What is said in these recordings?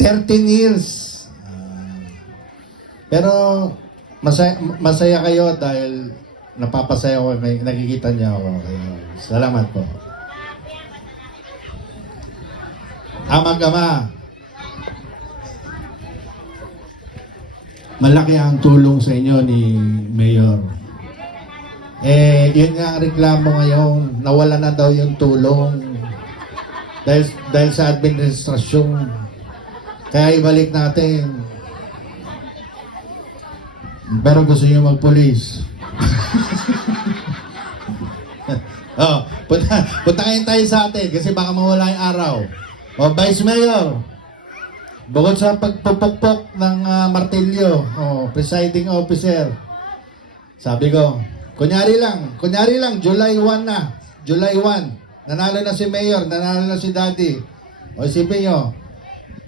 13 years. Pero masaya, masaya kayo dahil napapasaya ko, may nakikita niya ako. Salamat po. Amag-ama, malaki ang tulong sa inyo ni Mayor. Eh, yun nga ang reklamo ngayon, nawala na daw yung tulong dahil, dahil sa administrasyon. Kaya ibalik natin. Pero gusto niyo magpulis. oh, punta, punta kayo tayo sa atin kasi baka mawala yung araw. O, Vice Mayor, bukod sa pagpupukpok ng ah, martilyo, oh, presiding officer, sabi ko, kunyari lang, kunyari lang, July 1 na, July 1, nanalo na si Mayor, nanalo na si Daddy. O, isipin nyo,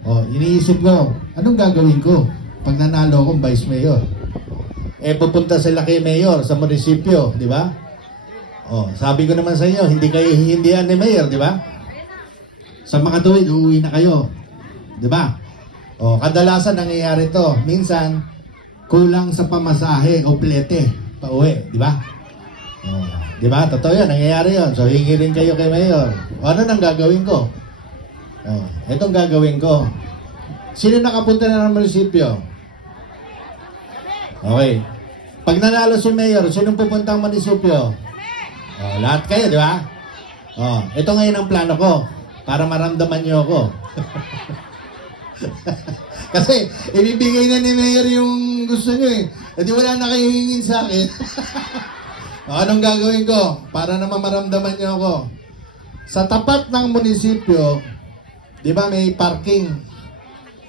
o, iniisip ko, anong gagawin ko pag nanalo akong Vice Mayor? eh pupunta sila kay mayor sa munisipyo, di ba? Oh, sabi ko naman sa inyo, hindi kayo hihindihan ni mayor, di ba? Sa mga tuwid, uuwi na kayo. Di ba? Oh, kadalasan nangyayari to. Minsan, kulang sa pamasahe o plete pa uwi, di ba? Oh, di ba? Totoo yan, nangyayari yon. So, hingi rin kayo kay mayor. O, ano nang gagawin ko? Oh, itong gagawin ko. Sino nakapunta na ng munisipyo? Okay. Pag nanalo si Mayor, sinong pupunta ang munisipyo? Oh, lahat kayo, di ba? Oh, ito ngayon ang plano ko para maramdaman niyo ako. Kasi ibibigay na ni Mayor yung gusto niyo eh. E wala na kayo hingin sa akin. o, anong gagawin ko para naman maramdaman niyo ako? Sa tapat ng munisipyo, di ba may parking?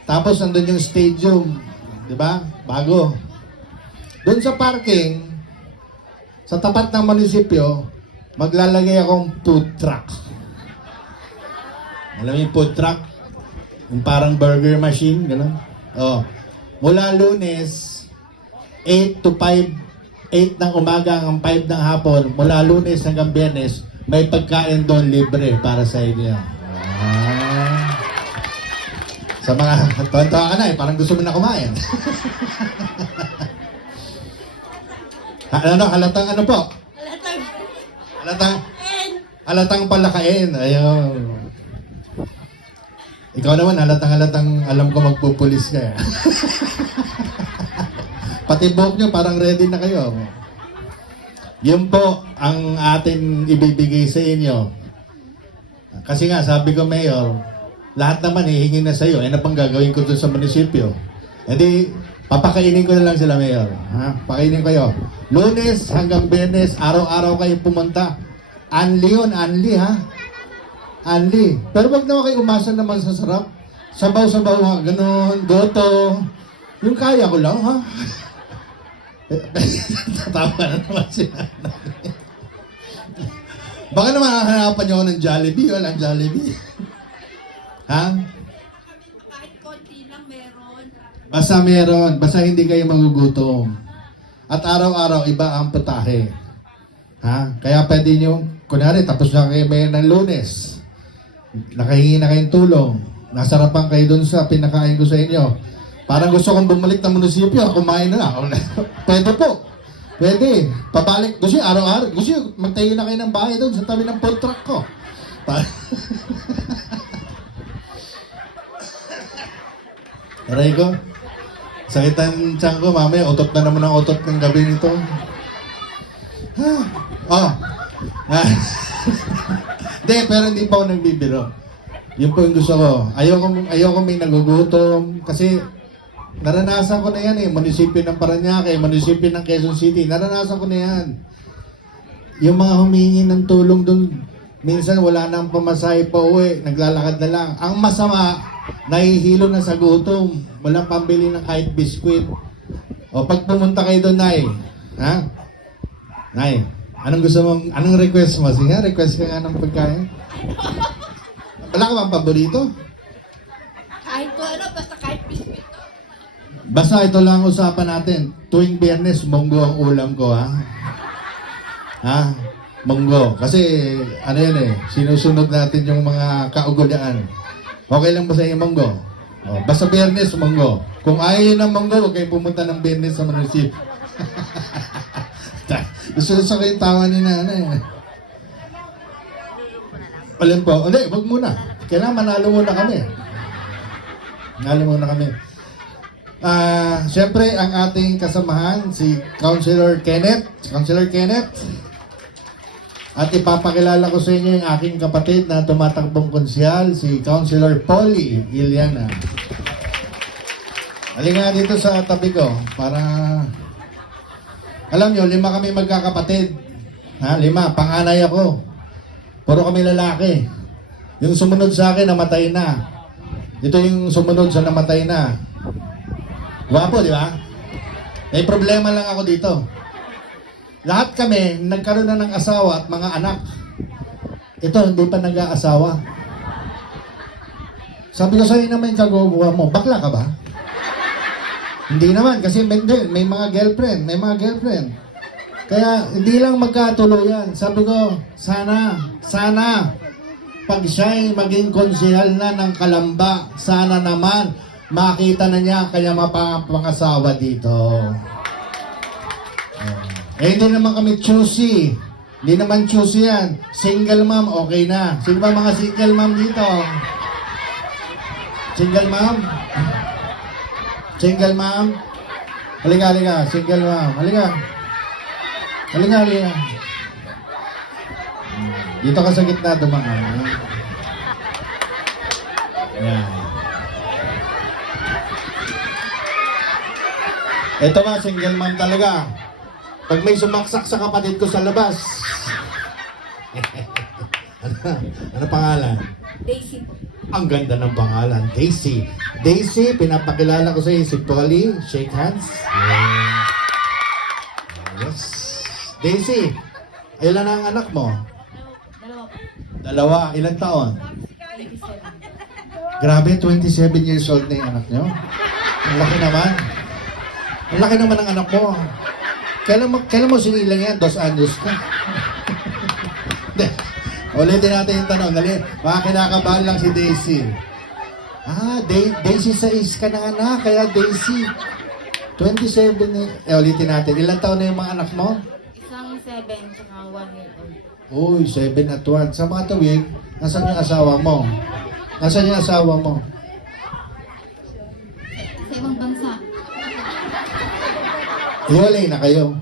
Tapos nandun yung stadium, di ba? Bago. Doon sa parking, sa tapat ng munisipyo, maglalagay akong food truck. Alam yung food truck? Yung parang burger machine, gano'n. Oh. Mula lunes, 8 to 5, 8 ng umaga hanggang 5 ng hapon, mula lunes hanggang biyernes, may pagkain doon libre para sa inyo. Ah. Sa mga, tuwan-tuwa ka na eh, parang gusto mo na kumain. Ha- ano, halatang ano po? Halatang Halatang, halatang palakain. Ayun. Ikaw naman, halatang halatang alam ko magpupulis ka. eh. Pati buhok nyo, parang ready na kayo. Yun po ang atin ibibigay sa inyo. Kasi nga, sabi ko, Mayor, lahat naman hihingi na sa iyo. Eh, ano pang gagawin ko dun sa munisipyo? Hindi, papakainin ko na lang sila, Mayor. Ha? Pakainin kayo. Lunes hanggang Biyernes, araw-araw kayo pumunta. Anli yun, anli ha? Anli. Pero wag naman kayo umasa naman sa sarap. Sabaw-sabaw ha, ganun, goto. Yung kaya ko lang ha. Tatawa na naman sila. Baka naman hahanapan niyo ako ng Jollibee. Walang Jollibee. Ha? Kahit konti lang meron. Basta meron. Basta hindi kayo magugutom. At araw-araw, iba ang putahe. Ha? Kaya pwede nyo, kunwari, tapos na kayo may ng lunes. Nakahingi na kayong tulong. Nasarapan kayo dun sa pinakain ko sa inyo. Parang gusto kong bumalik ng munisipyo, kumain na lang. Pwede po. Pwede. Pabalik. Gusto araw-araw. Gusto magtayo na kayo ng bahay doon sa tabi ng food truck ko. Aray ko. Sakit ang tiyan ko, mamaya utot na naman ang utot ng gabi nito. Ha? Oh. Ah. Hindi, pero hindi pa ako nagbibiro. Yun po yung gusto ko. Ayoko, ayoko may nagugutom. Kasi naranasan ko na yan eh. Munisipyo ng Paranaque, munisipyo ng Quezon City. Naranasan ko na yan. Yung mga humingi ng tulong doon, minsan wala nang pamasahe pa uwi, naglalakad na lang. Ang masama, nahihilo na sa gutom. Walang pambili ng kahit biskwit. O pag pumunta kayo doon, Nay, ha? Nay, anong gusto mong, anong request mo? Sige, request ka nga ng pagkain. Wala ka bang paborito? Kahit to ano, basta kahit biscuit. Basta ito lang ang usapan natin. Tuwing biyernes, munggo ang ulam ko, ha? Ha? Munggo. Kasi, ano yan eh, sinusunod natin yung mga kaugalian. Okay lang ba sa inyo munggo? Oh, basta biyernes, munggo. Kung ayaw yun ng munggo, huwag kayong pumunta ng biyernes sa munisip. Gusto ko yung tawa ni nanay. Alin po? Hindi, wag muna. Kailangan manalo muna kami. Manalo muna kami. Ah, siyempre ang ating kasamahan si Councilor Kenneth, Councilor Kenneth. At ipapakilala ko sa inyo yung aking kapatid na tumatakbong konsyal, si Councilor Polly Iliana. Halika dito sa tabi ko para alam nyo, lima kami magkakapatid. Ha, lima, panganay ako. Puro kami lalaki. Yung sumunod sa akin, namatay na. Ito yung sumunod sa namatay na. Gwapo, di ba? May problema lang ako dito. Lahat kami, nagkaroon na ng asawa at mga anak. Ito, hindi pa nag-aasawa. Sabi ko sa'yo naman yung kagagawa mo, bakla ka ba? Hindi naman, kasi may, may mga girlfriend, may mga girlfriend. Kaya hindi lang magkatuluyan. Sabi ko, sana, sana, pag siya'y maging konsehal na ng Kalamba, sana naman makita na niya ang kanyang mapangasawa dito. Eh, hindi naman kami choosy. Hindi naman choosy yan. Single mom, okay na. Sino ba mga single mom dito? Single mom? Single mom? Halika, halika. Single mom. Halika. Halika, halika. Dito ka sa gitna dumaan. Yan. Ito ba, single mom talaga. Pag may sumaksak sa kapatid ko sa labas. ano, ano pangalan? Daisy po. Ang ganda ng pangalan, Daisy. Daisy, pinapakilala ko sa iyo si Polly. Shake hands. Yeah. Yes. Daisy, ilan ang anak mo? Dalawa po. Dalawa. Ilang taon? 87. Grabe, 27 years old na yung anak nyo. Ang laki naman. Ang laki naman ng anak mo. Kailan mo, kailan mo sinilang yan? Dos años ka. Ulitin natin yung tanong. Dali, baka kinakabahan lang si Daisy. Ah, Day, Daisy sa is ka ng anak, kaya Daisy. 27 eh. Eh, ulitin natin. Ilang taon na yung mga anak mo? Isang 7 tsaka 1 year old. Uy, 7 at 1. Sa mga tawid, nasan yung asawa mo? Nasaan yung asawa mo? Hiwalay na kayo.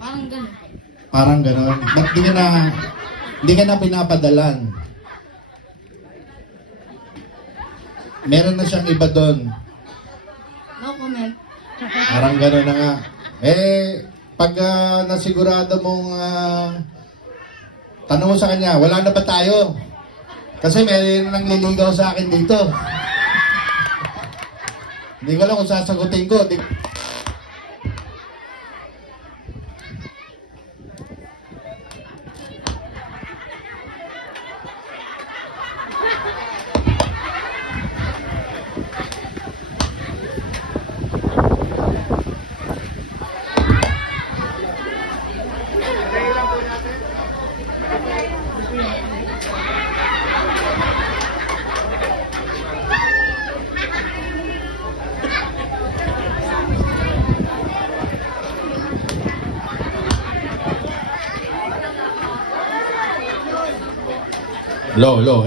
Parang ganun. Parang gano'n. Ba't di ka na, di ka na pinapadalan? Meron na siyang iba doon. No comment. Parang gano'n na nga. Eh, pag ah, nasigurado mong ah, tanong mo sa kanya, wala na ba tayo? Kasi may nang liligaw sa akin dito. Hindi ko alam kung sasagutin ko. Di- Low, low.